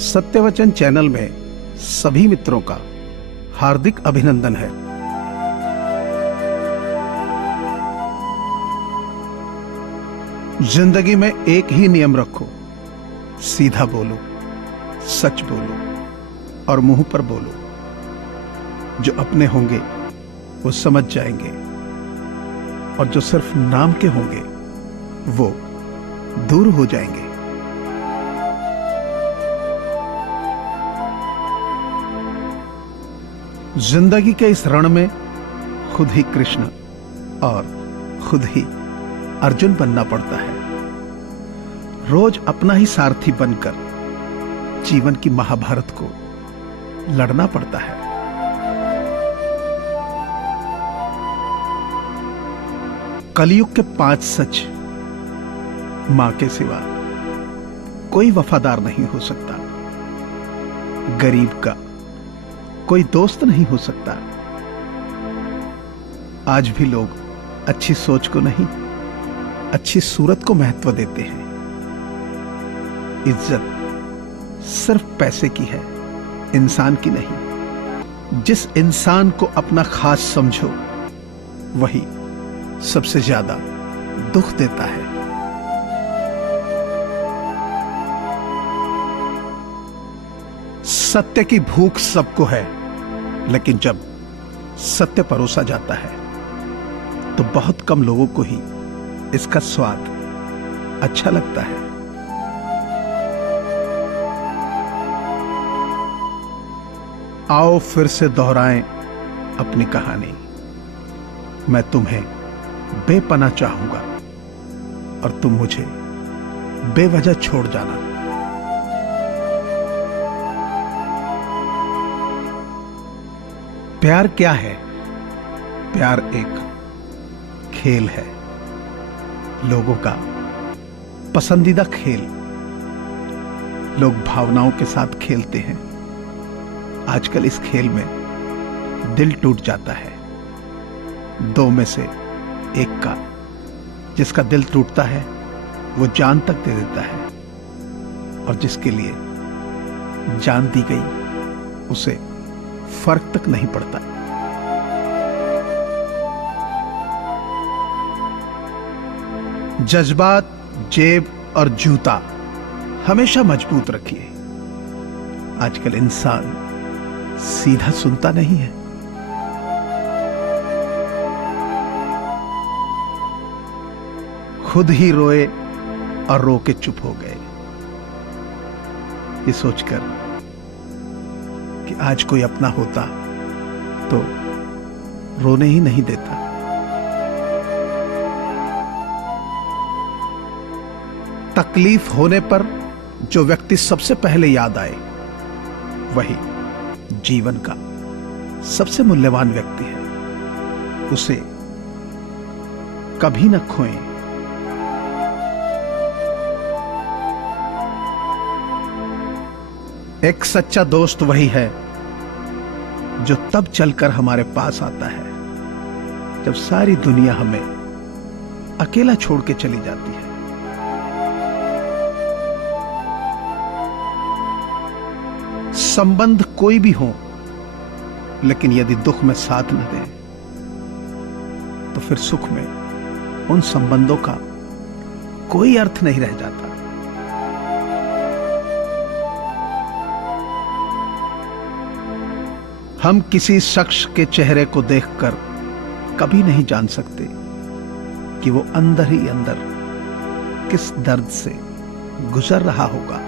सत्यवचन channel में सभी मित्रों का हार्दिक अभिनंदन है। जिंदगी में एक ही नियम रखो, सीधा बोलो, सच बोलो और मुंह पर बोलो। जो अपने होंगे वो समझ जाएंगे और जो सिर्फ नाम के होंगे वो दूर हो जाएंगे। जिंदगी के इस रण में खुद ही कृष्ण और खुद ही अर्जुन बनना पड़ता है। रोज अपना ही सारथी बनकर जीवन की महाभारत को लड़ना पड़ता है। कलयुग के 5 सच, मां के सिवा कोई वफादार नहीं हो सकता। गरीब का कोई दोस्त नहीं हो सकता। आज भी लोग अच्छी सोच को नहीं, अच्छी सूरत को महत्व देते हैं। इज्जत सिर्फ पैसे की है, इंसान की नहीं। जिस इंसान को अपना खास समझो वही सबसे ज्यादा दुख देता है। सत्य की भूख सबको है, लेकिन जब सत्य परोसा जाता है तो बहुत कम लोगों को ही इसका स्वाद अच्छा लगता है। आओ फिर से दोहराएं अपनी कहानी। मैं तुम्हें बेपनाह चाहूंगा और तुम मुझे बेवजह छोड़ जाना। प्यार क्या है? प्यार एक खेल है, लोगों का पसंदीदा खेल। लोग भावनाओं के साथ खेलते हैं। आजकल इस खेल में दिल टूट जाता है। 2 में से एक का, जिसका दिल टूटता है वो जान तक दे देता है, और जिसके लिए जान दी गई उसे फर्क तक नहीं पड़ता। जज्बात, जेब और जूता हमेशा मजबूत रखिए। आजकल इंसान सीधा सुनता नहीं है। खुद ही रोए और रो के चुप हो गए, ये सोचकर कि आज कोई अपना होता तो रोने ही नहीं देता। तकलीफ होने पर जो व्यक्ति सबसे पहले याद आए वही जीवन का सबसे मूल्यवान व्यक्ति है। उसे कभी न खोएं। एक सच्चा दोस्त वही है जो तब चलकर हमारे पास आता है जब सारी दुनिया हमें अकेला छोड़ के चली जाती है। संबंध कोई भी हो, लेकिन यदि दुख में साथ न दे तो फिर सुख में उन संबंधों का कोई अर्थ नहीं रह जाता। हम किसी शख्स के चेहरे को देखकर कभी नहीं जान सकते कि वो अंदर ही अंदर किस दर्द से गुजर रहा होगा।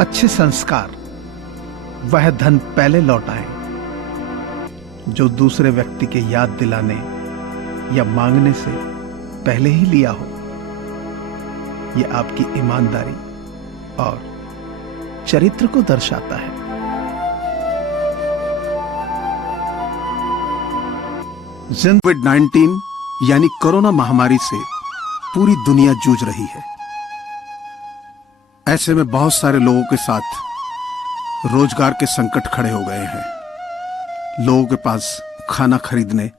अच्छे संस्कार वह धन पहले लौटाएं जो दूसरे व्यक्ति के याद दिलाने या मांगने से पहले ही लिया हो। यह आपकी ईमानदारी और चरित्र को दर्शाता है। कोविड-19 यानी कोरोना महामारी से पूरी दुनिया जूझ रही है। ऐसे में बहुत सारे लोगों के साथ रोजगार के संकट खड़े हो गए हैं। लोगों के पास खाना खरीदने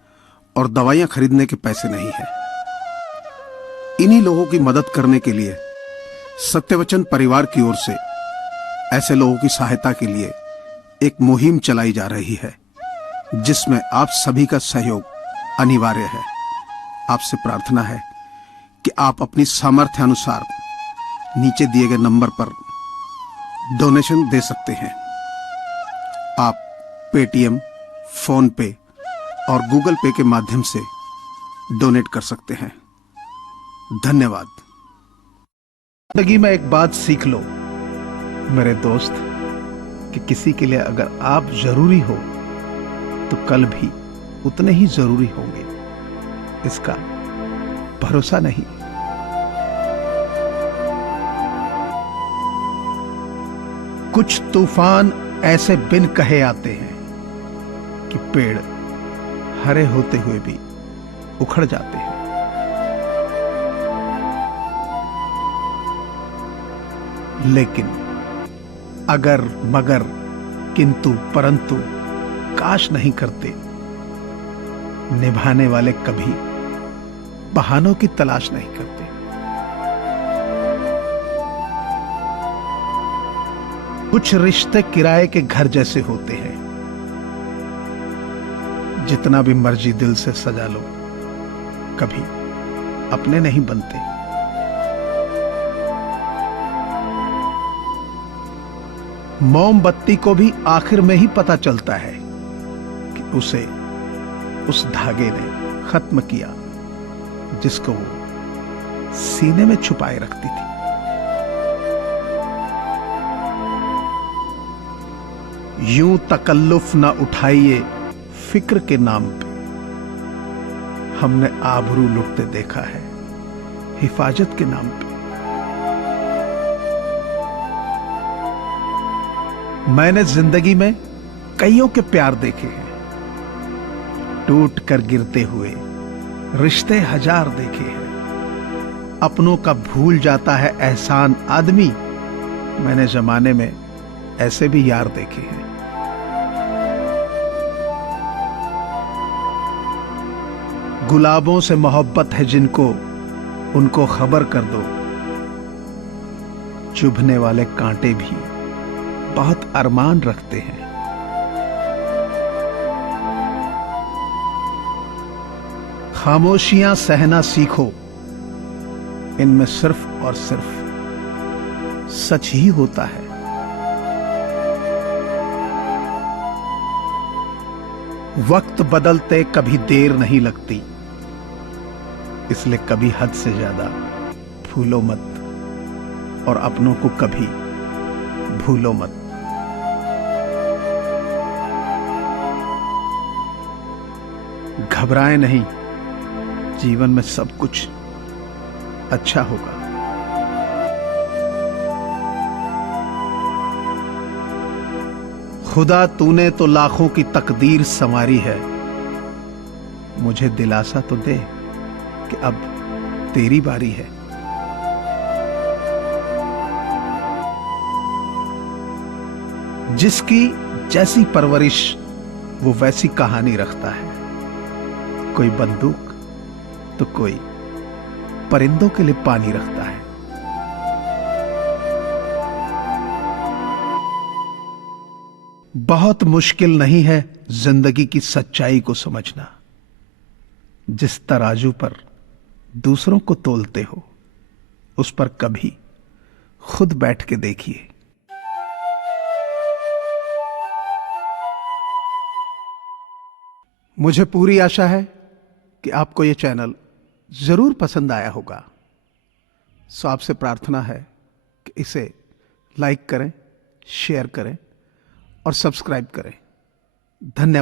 और दवाइयां खरीदने के पैसे नहीं है। इन्हीं लोगों की मदद करने के लिए सत्यवचन परिवार की ओर से ऐसे लोगों की सहायता के लिए एक मुहिम चलाई जा रही है, जिसमें आप सभी का सहयोग अनिवार्य है। आपसे प्रार्थना है कि आप अपनी सामर्थ्य अनुसार नीचे दिए गए नंबर पर डोनेशन दे सकते हैं। आप पेटीएम, फोन पे और गूगल पे के माध्यम से डोनेट कर सकते हैं। धन्यवाद। जिंदगी में एक बात सीख लो मेरे दोस्त, कि किसी के लिए अगर आप जरूरी हो तो कल भी उतने ही जरूरी होंगे, इसका भरोसा नहीं। कुछ तूफान ऐसे बिन कहे आते हैं कि पेड़ हरे होते हुए भी उखड़ जाते हैं। लेकिन अगर मगर किंतु परंतु काश नहीं करते, निभाने वाले कभी बहानों की तलाश नहीं करते। कुछ रिश्ते किराए के घर जैसे होते हैं, जितना भी मर्जी दिल से सजा लो कभी अपने नहीं बनते। मोमबत्ती को भी आखिर में ही पता चलता है कि उसे उस धागे ने खत्म किया जिसको वो सीने में छुपाए रखती थी। यूं तकल्लुफ न उठाइए फिक्र के नाम पे, हमने आबरू लुटते देखा है हिफाजत के नाम पे। मैंने जिंदगी में कईयों के प्यार देखे हैं, टूट कर गिरते हुए रिश्ते हजार देखे हैं। अपनों का भूल जाता है एहसान आदमी, मैंने जमाने में ऐसे भी यार देखे हैं। गुलाबों से मोहब्बत है जिनको, उनको खबर कर दो, चुभने वाले कांटे भी बहुत अरमान रखते हैं। खामोशियां सहना सीखो, इनमें सिर्फ और सिर्फ सच ही होता है। वक्त बदलते कभी देर नहीं लगती, इसलिए कभी हद से ज्यादा भूलो मत, और अपनों को कभी भूलो मत। घबराएं नहीं, जीवन में सब कुछ अच्छा होगा। खुदा तूने तो लाखों की तकदीर संवारी है, मुझे दिलासा तो दे कि अब तेरी बारी है। जिसकी जैसी परवरिश वो वैसी कहानी रखता है। कोई बंदूक तो कोई परिंदों के लिए पानी रखता है। बहुत मुश्किल नहीं है जिंदगी की सच्चाई को समझना। जिस तराजू पर दूसरों को तोलते हो, उस पर कभी खुद बैठ के देखिए। मुझे पूरी आशा है कि आपको यह चैनल जरूर पसंद आया होगा। सो आपसे प्रार्थना है कि इसे लाइक करें, शेयर करें और सब्सक्राइब करें। धन्यवाद।